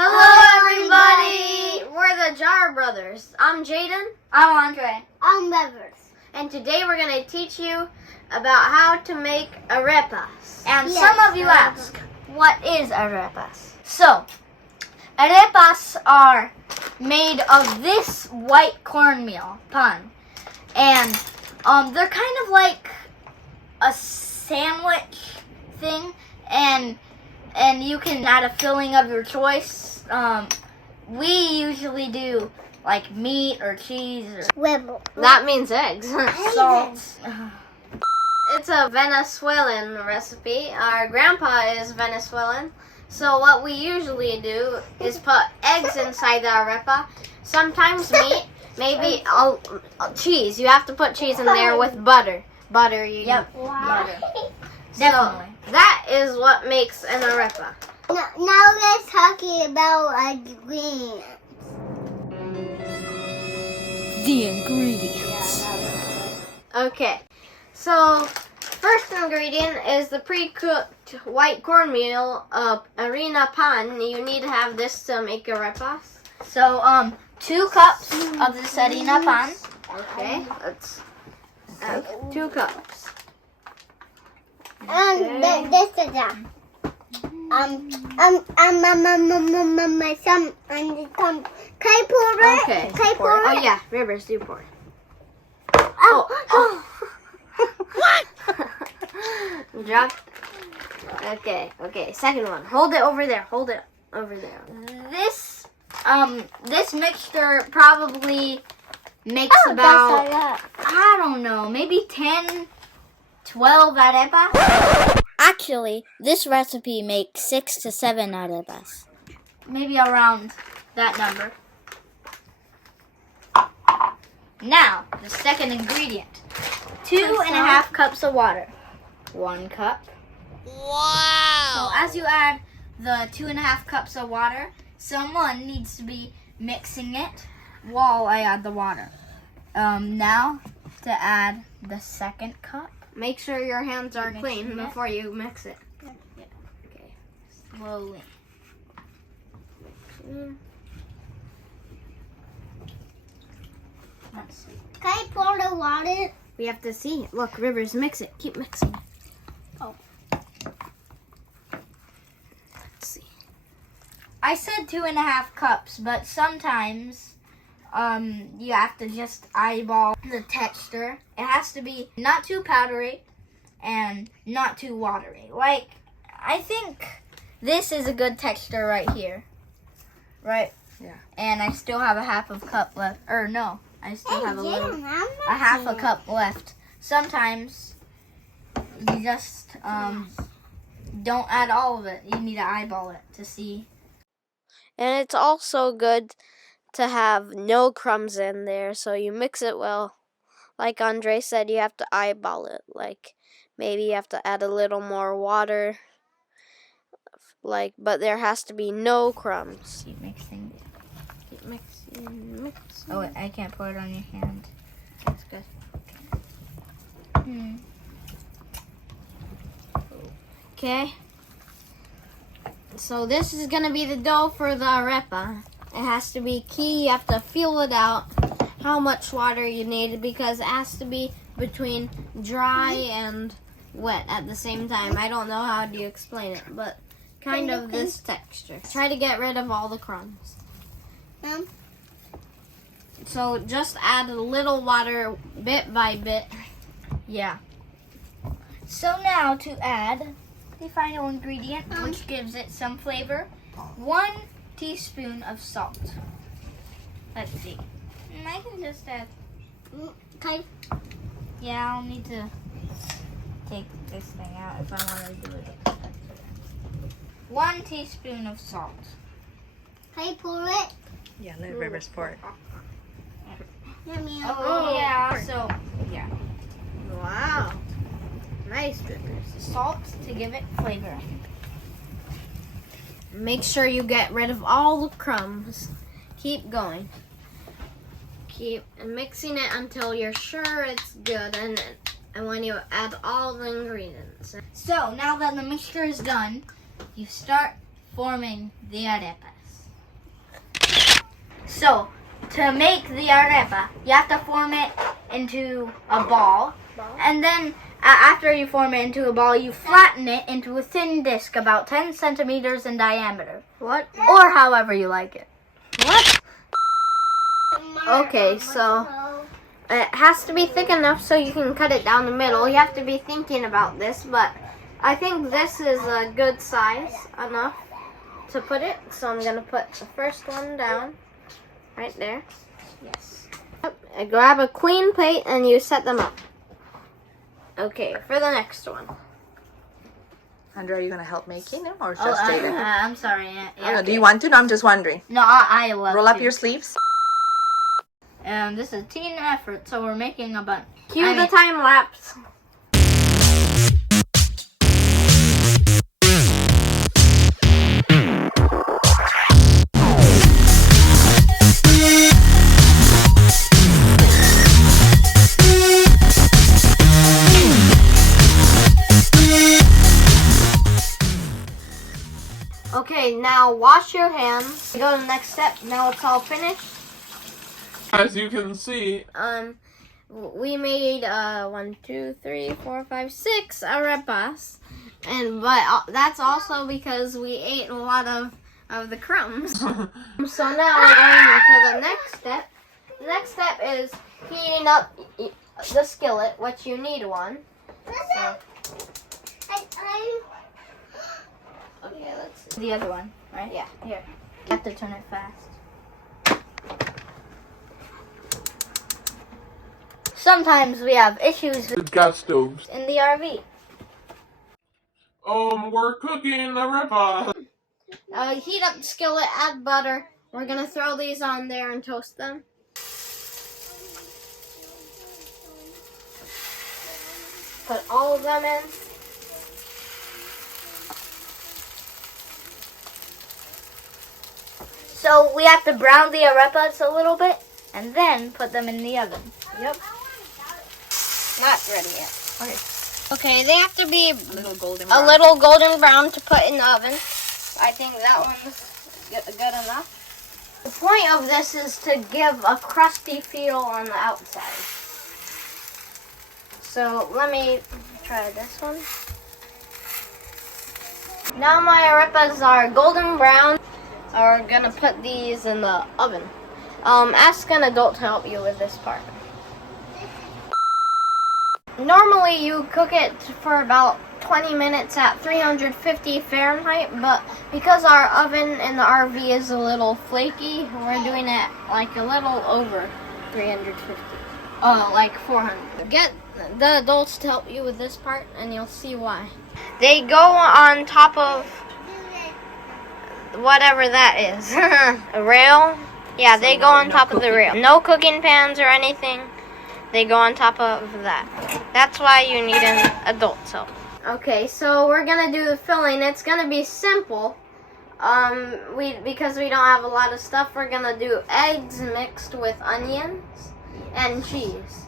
Hello, everybody! We're the J.A.R brothers. I'm Jaden. I'm Andre. I'm Rivers. And today we're going to teach you about how to make arepas. And Yes, some of you ask, what is arepas? So, arepas are made of this white cornmeal, pan. And they're kind of like a sandwich thing. And you can add a filling of your choice. We usually do like meat or cheese or Rebel. That means eggs. salt. It's a Venezuelan recipe. Our grandpa is Venezuelan. So what we usually do is put eggs inside the arepa. Sometimes meat, maybe cheese. You have to put cheese in there with butter. Butter, Yep. Wow. Definitely. So that is what makes an arepa. Now let's talking about ingredients. The ingredients. Okay, so first ingredient is the pre-cooked white cornmeal harina pan. You need to have this to make arepas. So, 2 cups of the harina pan. Okay, let's add 2 cups. And this is some. Can I pour it? Okay. Can I pour Oh it? yeah, Rivers, do pour it. Oh. Dropped. Okay. Second one. Hold it over there. Hold it over there. This mixture probably makes about, I don't know, maybe 10, 12 arepas. Actually, this recipe makes 6 to 7 arepas. Maybe around that number. Now, the second ingredient. 2.5 cups of water. 1 cup. Wow. So as you add the 2.5 cups of water, someone needs to be mixing it while I add the water. Now to add the second cup. Make sure your hands are Mixing clean it. before you mix it. Okay. Slowly. Let's see. Can I pour the water? We have to see it. Look, Rivers, mix it. Keep mixing it. Oh. Let's see. I said 2.5 cups, but sometimes you have to just eyeball the texture. It has to be not too powdery and not too watery. Like, I think this is a good texture right here. Right? Yeah. And I still have a half of cup left. Or no, I still have a half a cup left. Sometimes you just don't add all of it. You need to eyeball it to see. And it's also good to have no crumbs in there, so you mix it well. Like Andre said, you have to eyeball it. Like, maybe you have to add a little more water. But there has to be no crumbs. Keep mixing. Keep mixing. Oh, wait, I can't put it on your hand. That's good. Okay. So this is going to be the dough for the arepa. It has to be key. You have to feel it out how much water you need because it has to be between dry and wet at the same time. I don't know how to explain it, but kind of this texture. Try to get rid of all the crumbs. So just add a little water bit by bit. Yeah. So now to add the final ingredient, which gives it some flavor, 1 teaspoon of salt. Let's see. I can just add. Okay. Yeah, I'll need to take this thing out if I want to do it. 1 teaspoon of salt. Can I pour it? Yeah, let Rivers pour it. Yummy. Oh, yeah. So, yeah. Wow. Nice, Rivers. Salt to give it flavor. Make sure you get rid of all the crumbs. Keep going. Keep mixing it until you're sure it's good, and when you add all the ingredients. So, now that the mixture is done, you start forming the arepas. So, to make the arepa, you have to form it into a ball. And then, after you form it into a ball, you flatten it into a thin disc about 10 centimeters in diameter. What? Or however you like it. What? Okay, so it has to be thick enough so you can cut it down the middle. You have to be thinking about this, but I think this is a good size enough to put it. So I'm gonna put the first one down right there. Yes. I grab a clean plate and you set them up. Okay, for the next one. Andrew, are you going to help making them or just Oh, Jaden? I'm sorry. Yeah, Do you want to? No, I'm just wondering. No, I love Roll up to. your sleeves. This is a team effort, so we're making a bun. Cue the time lapse. Okay, now wash your hands. Go to the next step. Now it's all finished. As you can see, We made 1, 2, 3, 4, 5, 6 arepas, but that's also because we ate a lot of the crumbs. So now we're going to the next step. The next step is heating up the skillet, which you need one. So, okay, let's see. The other one, right? Yeah. Here. You have to turn it fast. Sometimes we have issues with gas stoves. in the RV. We're cooking arepas. Heat up the skillet, add butter. We're gonna throw these on there and toast them. Put all of them in. So we have to brown the arepas a little bit and then put them in the oven. Yep. Not ready yet. Okay. Okay, they have to be A little golden a brown. little golden brown to put in the oven. I think that one's good enough. The point of this is to give a crusty feel on the outside. So let me try this one. Now my arepas are golden brown. We're gonna put these in the oven. Ask an adult to help you with this part. Normally you cook it for about 20 minutes at 350 Fahrenheit, but because our oven in the RV is a little flaky, we're doing it like a little over 350. Like 400. Get the adults to help you with this part and you'll see why. They go on top of whatever that is. A rail? Yeah, they go on top of the rail. No cooking pans or anything. They go on top of that. That's why you need an adult's help. Okay, so we're gonna do the filling. It's gonna be simple. Because we don't have a lot of stuff, we're gonna do eggs mixed with onions and cheese.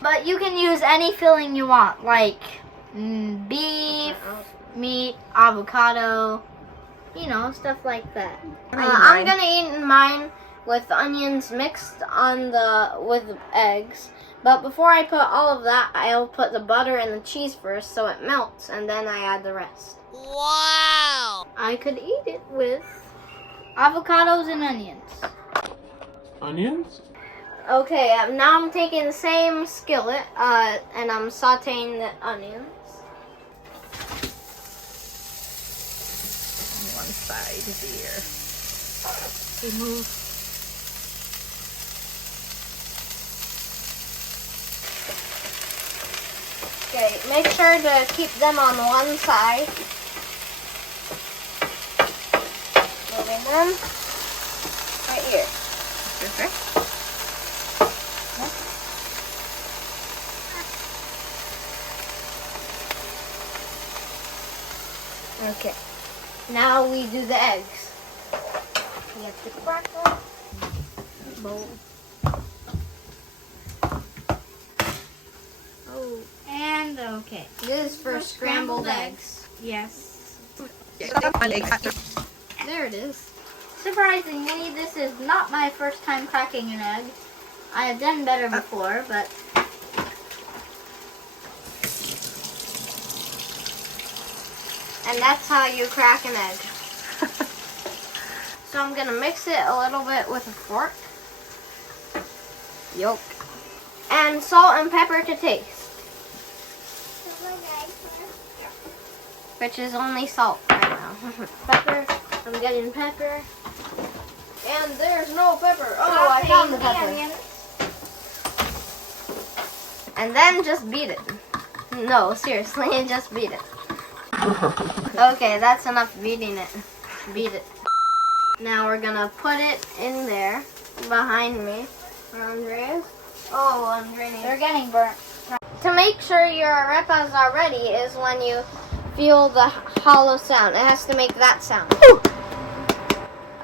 But you can use any filling you want, like beef, meat, avocado, stuff like that. I'm gonna eat mine with onions mixed with eggs. But before I put all of that, I'll put the butter and the cheese first so it melts, and then I add the rest. Wow! I could eat it with Avocados and onions. Onions? Okay, now I'm taking the same skillet and I'm sauteing the onions. On one side here. Okay, move. Okay, make sure to keep them on one side. Moving them right here. Okay. Okay, now we do the eggs. You have to crack them. Bowl. Oh, And okay. this is for scrambled eggs. Yes. One egg. There it is. Surprisingly, this is not my first time cracking an egg. I have done better before, but And that's how you crack an egg. So I'm gonna mix it a little bit with a fork. Yolk. And salt and pepper to taste. Which is only salt right now. Pepper. I'm getting pepper. And there's no pepper. Oh, I found the pepper. And then just beat it. No, seriously, just beat it. Okay, that's enough beating it. Beat it. Now we're gonna put it in there behind me. Andres. Oh, Andres. they're getting burnt. To make sure your arepas are ready is when you feel the hollow sound. It has to make that sound.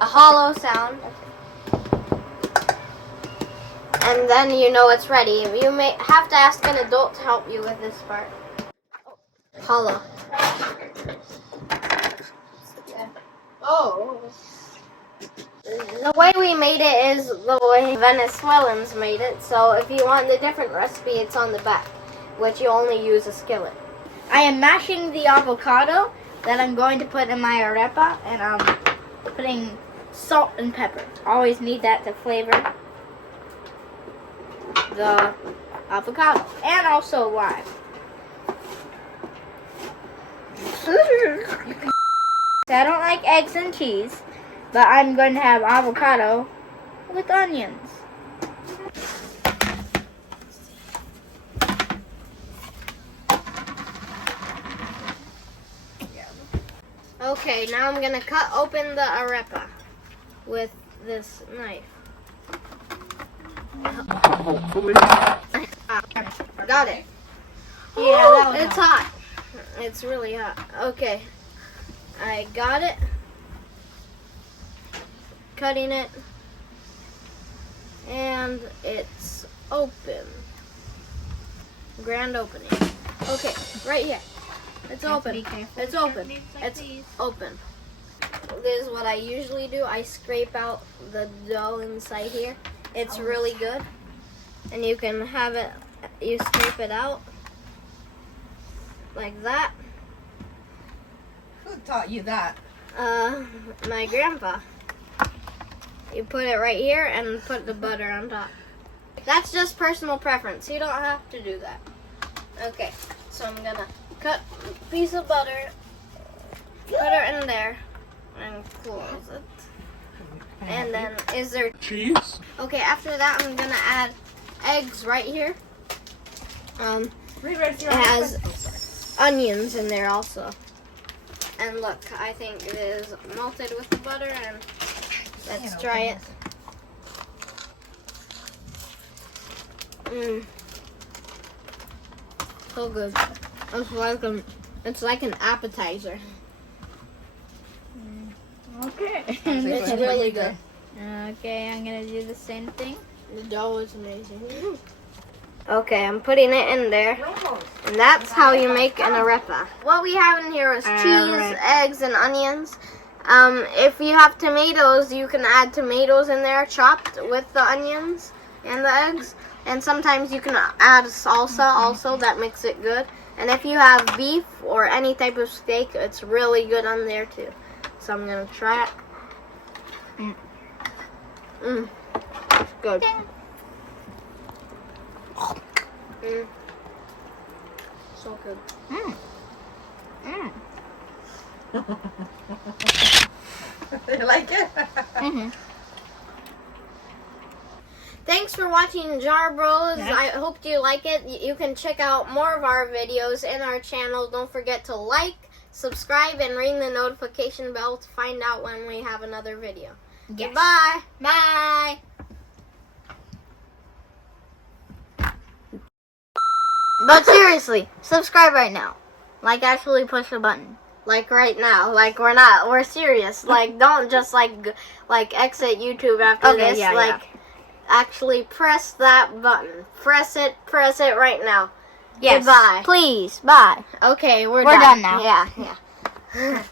A hollow sound. And then you know it's ready. You may have to ask an adult to help you with this part. Hollow. Oh. The way we made it is the way Venezuelans made it. So if you want the different recipe, it's on the back, which you only use a skillet. I am mashing the avocado that I'm going to put in my arepa, and I'm putting salt and pepper. Always need that to flavor the avocado, and also lime. I don't like eggs and cheese, but I'm going to have avocado with onions. Okay, now I'm gonna cut open the arepa with this knife. Hopefully. Got it. Yeah, that was It's hot. It's really hot. Okay, I got it. Cutting it. And it's open. Grand opening. Okay, right here. It's open. It's open. It's open. This is what I usually do. I scrape out the dough inside here. It's really good. And you can have it, you scrape it out like that. Who taught you that? My grandpa. You put it right here and put the butter on top. That's just personal preference. You don't have to do that. Okay, so I'm gonna cut a piece of butter, put it in there, and close it. And then, is there Cheese? Okay, after that, I'm gonna add eggs right here. It has onions in there also. And look, I think it is melted with the butter, and let's try it. So good. It's like an appetizer. Okay. It's really good. Okay, I'm gonna do the same thing. The dough is amazing. Okay, I'm putting it in there. And that's how you make an arepa. What we have in here is cheese, eggs, and onions. If you have tomatoes, you can add tomatoes in there chopped with the onions and the eggs. And sometimes you can add salsa also, that makes it good. And if you have beef or any type of steak, it's really good on there too. So I'm gonna try it. Good. So good. You like it? Thanks for watching J.A.R. Bros. I hope you like it. You can check out more of our videos in our channel. Don't forget to like, subscribe, and ring the notification bell to find out when we have another video. Yes. Goodbye. Bye. But seriously, subscribe right now. Like, actually push the button. Like right now. Like we're serious. Like don't just like exit YouTube after Okay, this. yeah. Actually press that button. Press it right now. Yes. Goodbye. Please. Bye. Okay, we're We're done now. Yeah.